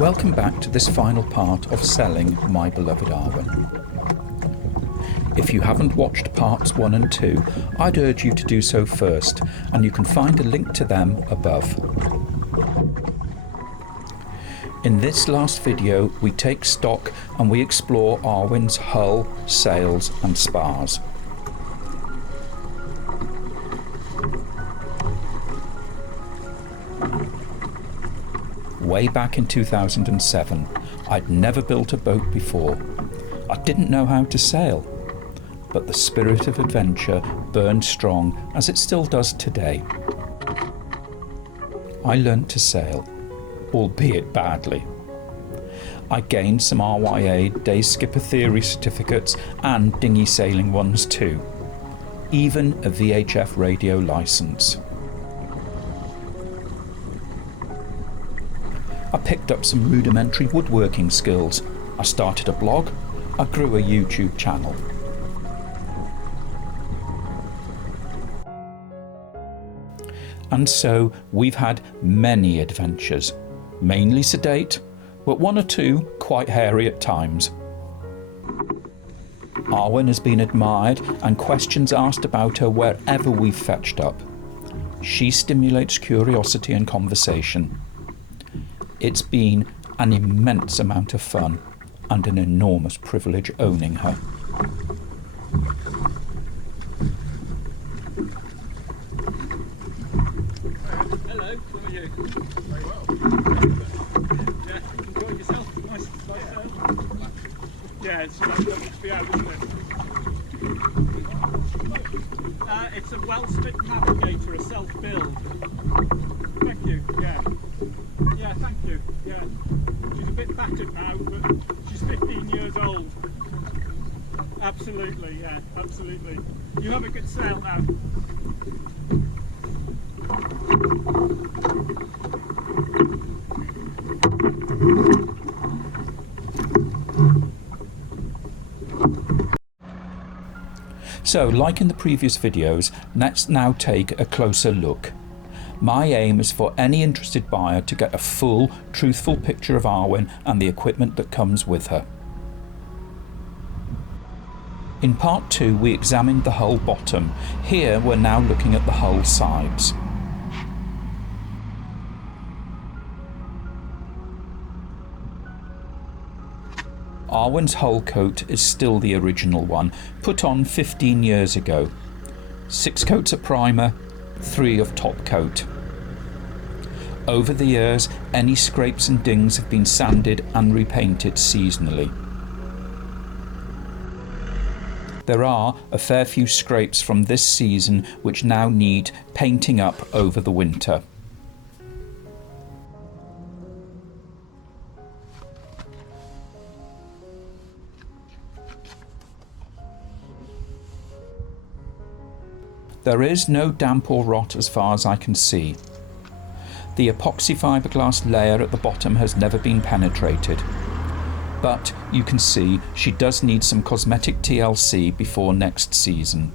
Welcome back to this final part of selling my beloved Arwen. If you haven't watched parts 1 and 2, I'd urge you to do so first, and you can find a link to them above. In this last video, we take stock and we explore Arwen's hull, sails and spars. Way back in 2007, I'd never built a boat before. I didn't know how to sail, but the spirit of adventure burned strong as it still does today. I learnt to sail, albeit badly. I gained some RYA Day Skipper Theory certificates and dinghy sailing ones too, even a VHF radio licence. I picked up some rudimentary woodworking skills. I started a blog. I grew a YouTube channel. And so we've had many adventures, mainly sedate, but one or two quite hairy at times. Arwen has been admired and questions asked about her wherever we've fetched up. She stimulates curiosity and conversation. It's been an immense amount of fun and an enormous privilege owning her. Hello, how are you? Very well. Yeah, enjoying yourself? Nice sail? Yeah, it's lovely to be out, isn't it? It's a Welsford navigator, a self-build. Thank you, yeah. Yeah, thank you. Yeah, she's a bit battered now, but she's 15 years old. Absolutely, yeah, absolutely. You have a good sail now. So, like in the previous videos, let's now take a closer look. My aim is for any interested buyer to get a full, truthful picture of Arwen and the equipment that comes with her. In part 2 we examined the hull bottom. Here we're now looking at the hull sides. Arwen's hull coat is still the original one, put on 15 years ago. 6 coats of primer, 3 of top coat. Over the years, any scrapes and dings have been sanded and repainted seasonally. There are a fair few scrapes from this season which now need painting up over the winter. There is no damp or rot as far as I can see. The epoxy fiberglass layer at the bottom has never been penetrated. But you can see she does need some cosmetic TLC before next season.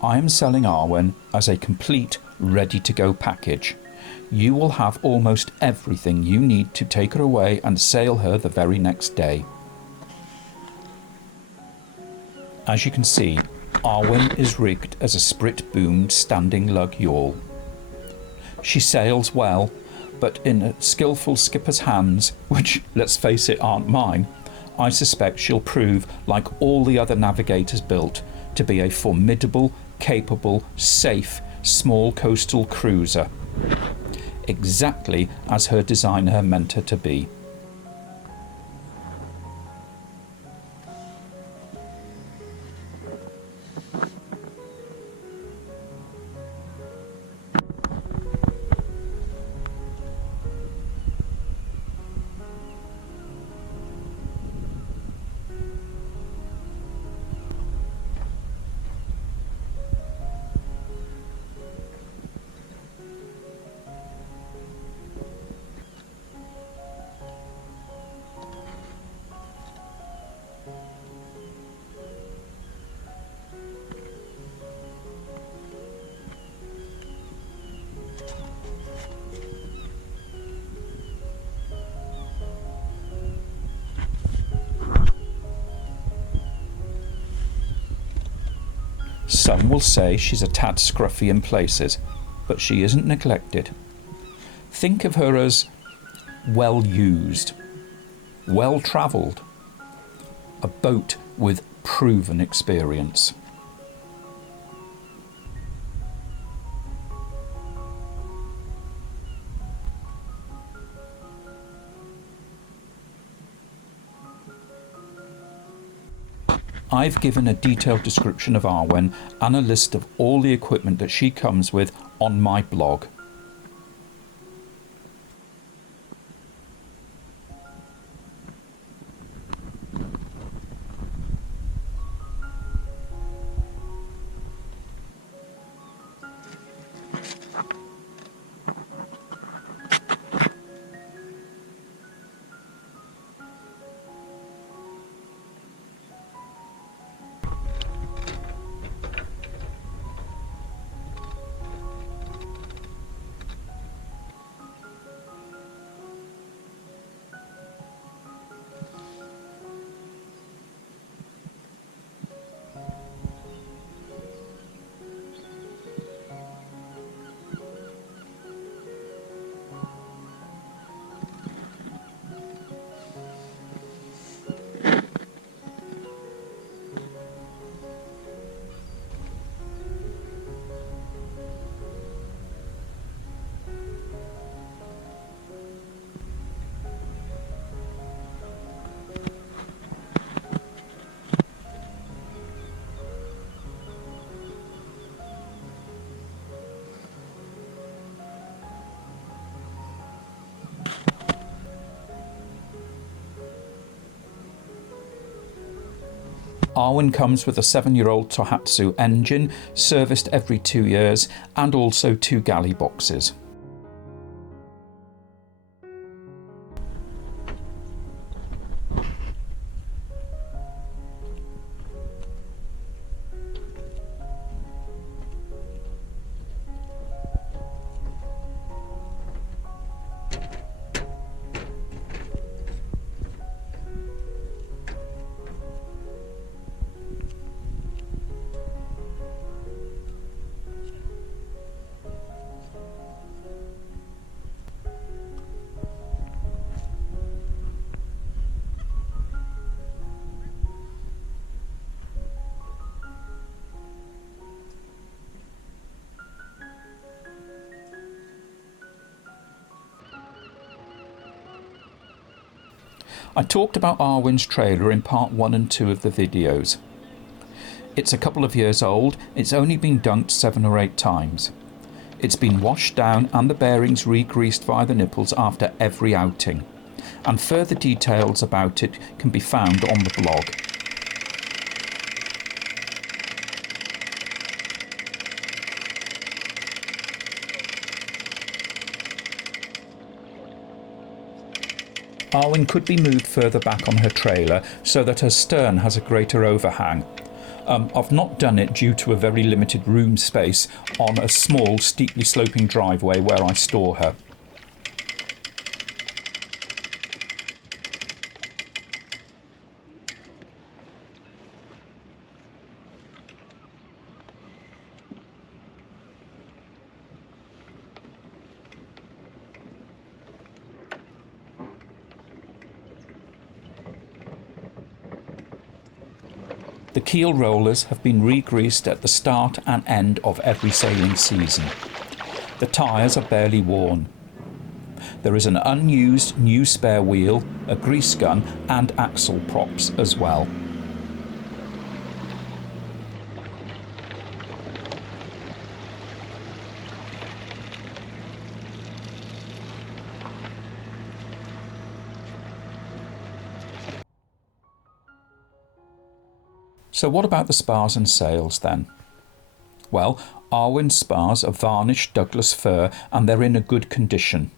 I am selling Arwen as a complete, ready-to-go package. You will have almost everything you need to take her away and sail her the very next day. As you can see, Arwen is rigged as a sprit-boomed standing lug yawl. She sails well, but in a skillful skipper's hands, which, let's face it, aren't mine, I suspect she'll prove, like all the other navigators built, to be a formidable, capable, safe small coastal cruiser, exactly as her designer meant her to be. Some will say she's a tad scruffy in places, but she isn't neglected. Think of her as well used, well travelled, a boat with proven experience. I've given a detailed description of Arwen and a list of all the equipment that she comes with on my blog. Arwen comes with a 7-year-old Tohatsu engine, serviced every 2 years, and also 2 galley boxes. I talked about Arwen's trailer in part 1 and 2 of the videos. It's a couple of years old, it's only been dunked 7 or 8 times. It's been washed down and the bearings re-greased via the nipples after every outing. And further details about it can be found on the blog. Arwen could be moved further back on her trailer so that her stern has a greater overhang. I've not done it due to a very limited room space on a small, steeply sloping driveway where I store her. The keel rollers have been re-greased at the start and end of every sailing season. The tyres are barely worn. There is an unused new spare wheel, a grease gun and axle props as well. So what about the spars and sails then? Well, Arwen spars are varnished Douglas fir and they're in a good condition.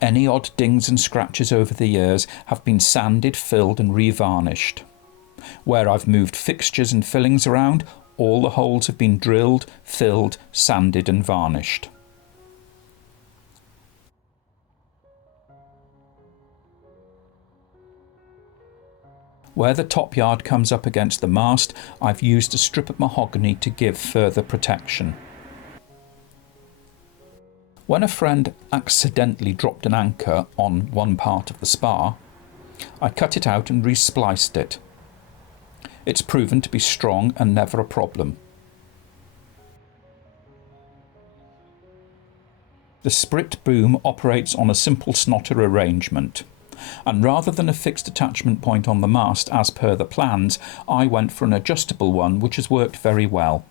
Any odd dings and scratches over the years have been sanded, filled and revarnished. Where I've moved fixtures and fillings around, all the holes have been drilled, filled, sanded and varnished. Where the top yard comes up against the mast, I've used a strip of mahogany to give further protection. When a friend accidentally dropped an anchor on one part of the spar, I cut it out and re-spliced it. It's proven to be strong and never a problem. The sprit boom operates on a simple snotter arrangement, and rather than a fixed attachment point on the mast as per the plans, I went for an adjustable one which has worked very well.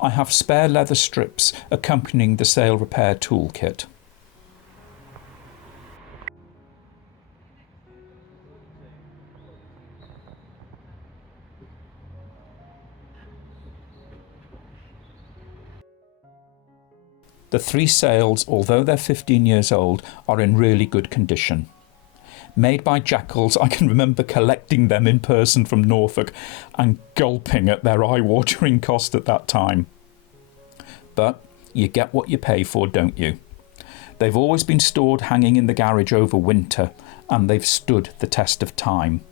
I have spare leather strips accompanying the sail repair toolkit. The three sails, although they're 15 years old, are in really good condition. Made by jackals, I can remember collecting them in person from Norfolk and gulping at their eye-watering cost at that time. But you get what you pay for, don't you? They've always been stored hanging in the garage over winter, and they've stood the test of time.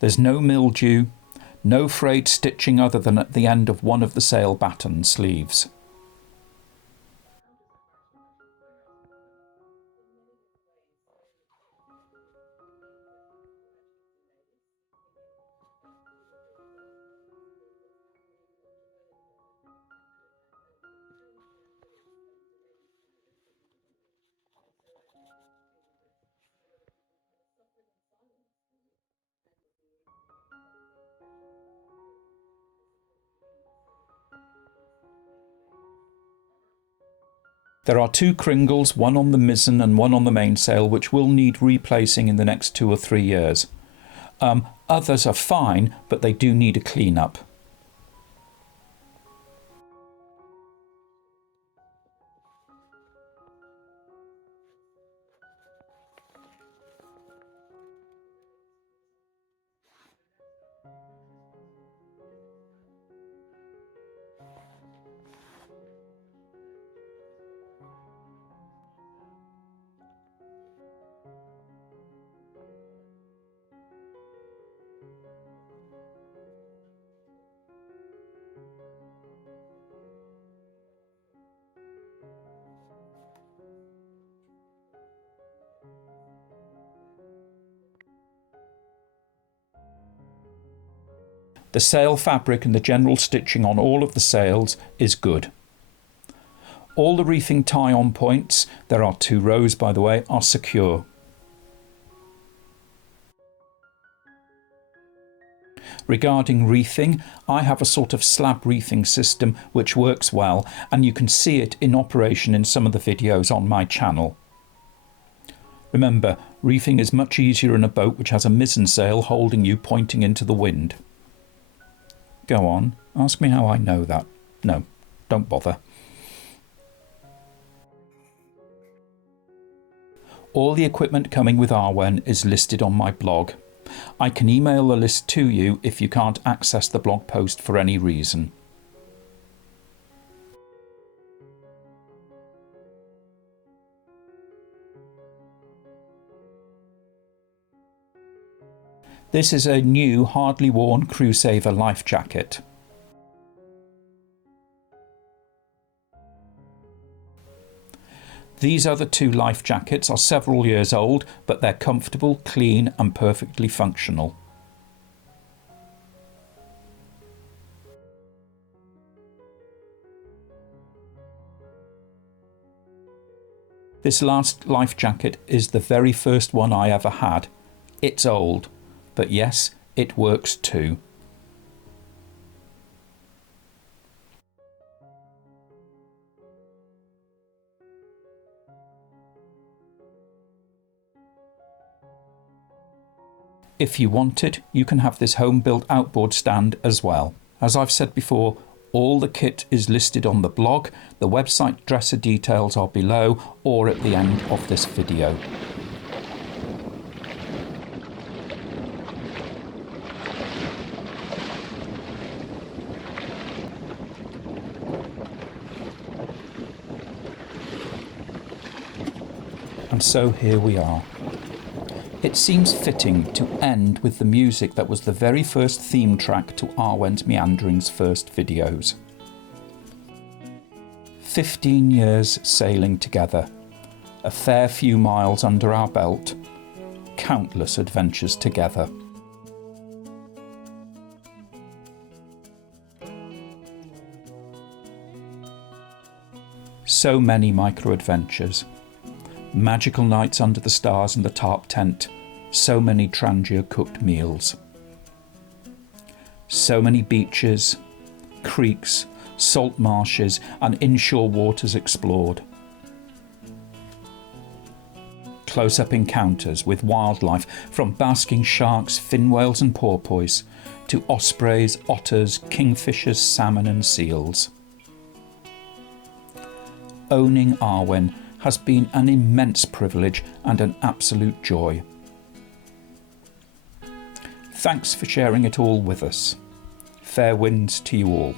There's no mildew, no frayed stitching other than at the end of one of the sail batten sleeves. There are two cringles, one on the mizzen and one on the mainsail, which will need replacing in the next 2 or 3 years. Others are fine, but they do need a clean-up. The sail fabric and the general stitching on all of the sails is good. All the reefing tie-on points, there are 2 rows by the way, are secure. Regarding reefing, I have a sort of slab reefing system which works well, and you can see it in operation in some of the videos on my channel. Remember, reefing is much easier in a boat which has a mizzen sail holding you pointing into the wind. Go on, ask me how I know that. No, don't bother. All the equipment coming with Arwen is listed on my blog. I can email the list to you if you can't access the blog post for any reason. This is a new, hardly worn crew saver life jacket. These other two life jackets are several years old, but they're comfortable, clean and perfectly functional. This last life jacket is the very first one I ever had. It's old, but yes, it works too. If you want it, you can have this home-built outboard stand as well. As I've said before, all the kit is listed on the blog. The website dresser details are below or at the end of this video. And so here we are. It seems fitting to end with the music that was the very first theme track to Arwen's Meandering's first videos. 15 years sailing together, a fair few miles under our belt, countless adventures together. So many micro-adventures. Magical nights under the stars and the tarp tent. So many Trangia cooked meals. So many beaches, creeks, salt marshes and inshore waters explored. Close-up encounters with wildlife, from basking sharks, fin whales and porpoise to ospreys, otters, kingfishers, salmon and seals. Owning Arwen has been an immense privilege and an absolute joy. Thanks for sharing it all with us. Fair winds to you all.